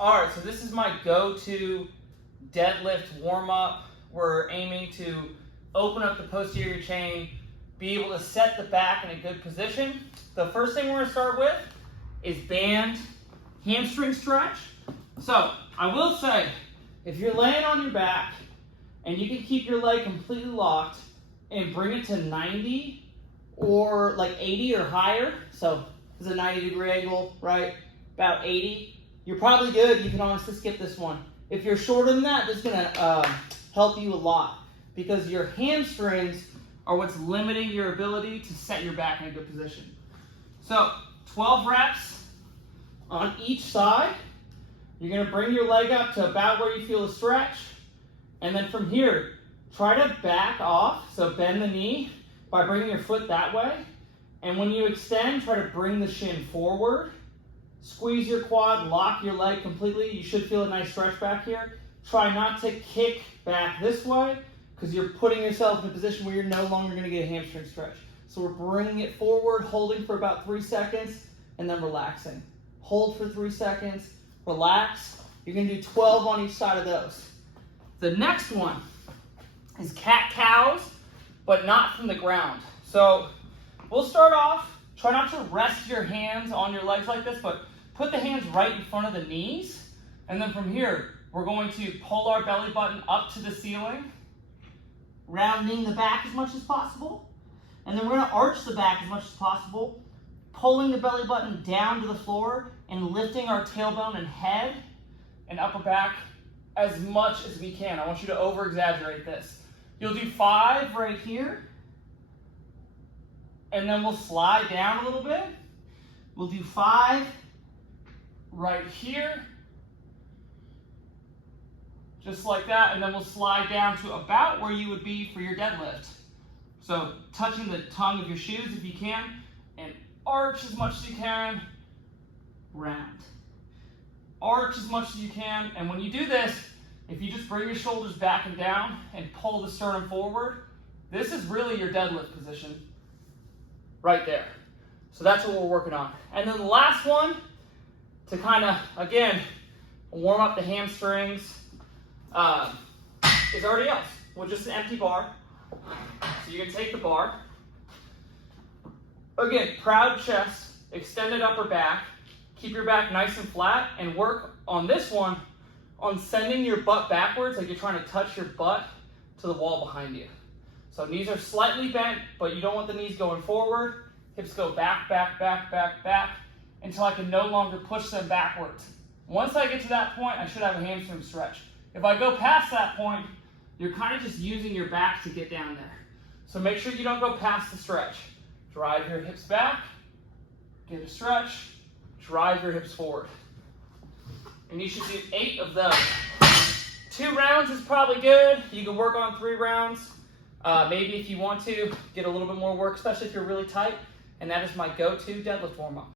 All right, so this is my go-to deadlift warm-up. We're aiming to open up the posterior chain, be able to set the back in a good position. The first thing we're gonna start with is band hamstring stretch. So I will say, if you're laying on your back and you can keep your leg completely locked and bring it to 90 or like 80 or higher, so it's a 90-degree angle, right? About 80. You're probably good. You can honestly skip this one. If you're shorter than that, this is gonna help you a lot because your hamstrings are what's limiting your ability to set your back in a good position. So 12 reps on each side. You're gonna bring your leg up to about where you feel a stretch. And then from here, try to back off. So bend the knee by bringing your foot that way. And when you extend, try to bring the shin forward. Squeeze your quad, lock your leg completely. You should feel a nice stretch back here. Try not to kick back this way because you're putting yourself in a position where you're no longer going to get a hamstring stretch. So we're bringing it forward, holding for about 3 seconds, and then relaxing. Hold for 3 seconds, relax. You're going to do 12 on each side of those. The next one is cat-cows, but not from the ground. So we'll start off, try not to rest your hands on your legs like this, but put the hands right in front of the knees. And then from here, we're going to pull our belly button up to the ceiling, rounding the back as much as possible. And then we're gonna arch the back as much as possible, pulling the belly button down to the floor and lifting our tailbone and head and upper back as much as we can. I want you to over-exaggerate this. You'll do 5 right here. And then we'll slide down a little bit. We'll do 5 right here. Just like that, and then we'll slide down to about where you would be for your deadlift. So touching the tongue of your shoes if you can, and arch as much as you can, round. Arch as much as you can, and when you do this, if you just bring your shoulders back and down and pull the sternum forward, this is really your deadlift position. Right there. So that's what we're working on. And then the last one, to kind of, again, warm up the hamstrings, is RDLs with just an empty bar. So you can take the bar. Again, proud chest, extended upper back. Keep your back nice and flat and work on this one on sending your butt backwards like you're trying to touch your butt to the wall behind you. So knees are slightly bent, but you don't want the knees going forward. Hips go back, back, back, back, back, until I can no longer push them backwards. Once I get to that point, I should have a hamstring stretch. If I go past that point, you're kind of just using your back to get down there. So make sure you don't go past the stretch. Drive your hips back, get a stretch, drive your hips forward. And you should do 8 of those. 2 rounds is probably good. You can work on 3 rounds. Maybe if you want to get a little bit more work, especially if you're really tight. And that is my go-to deadlift warm-up.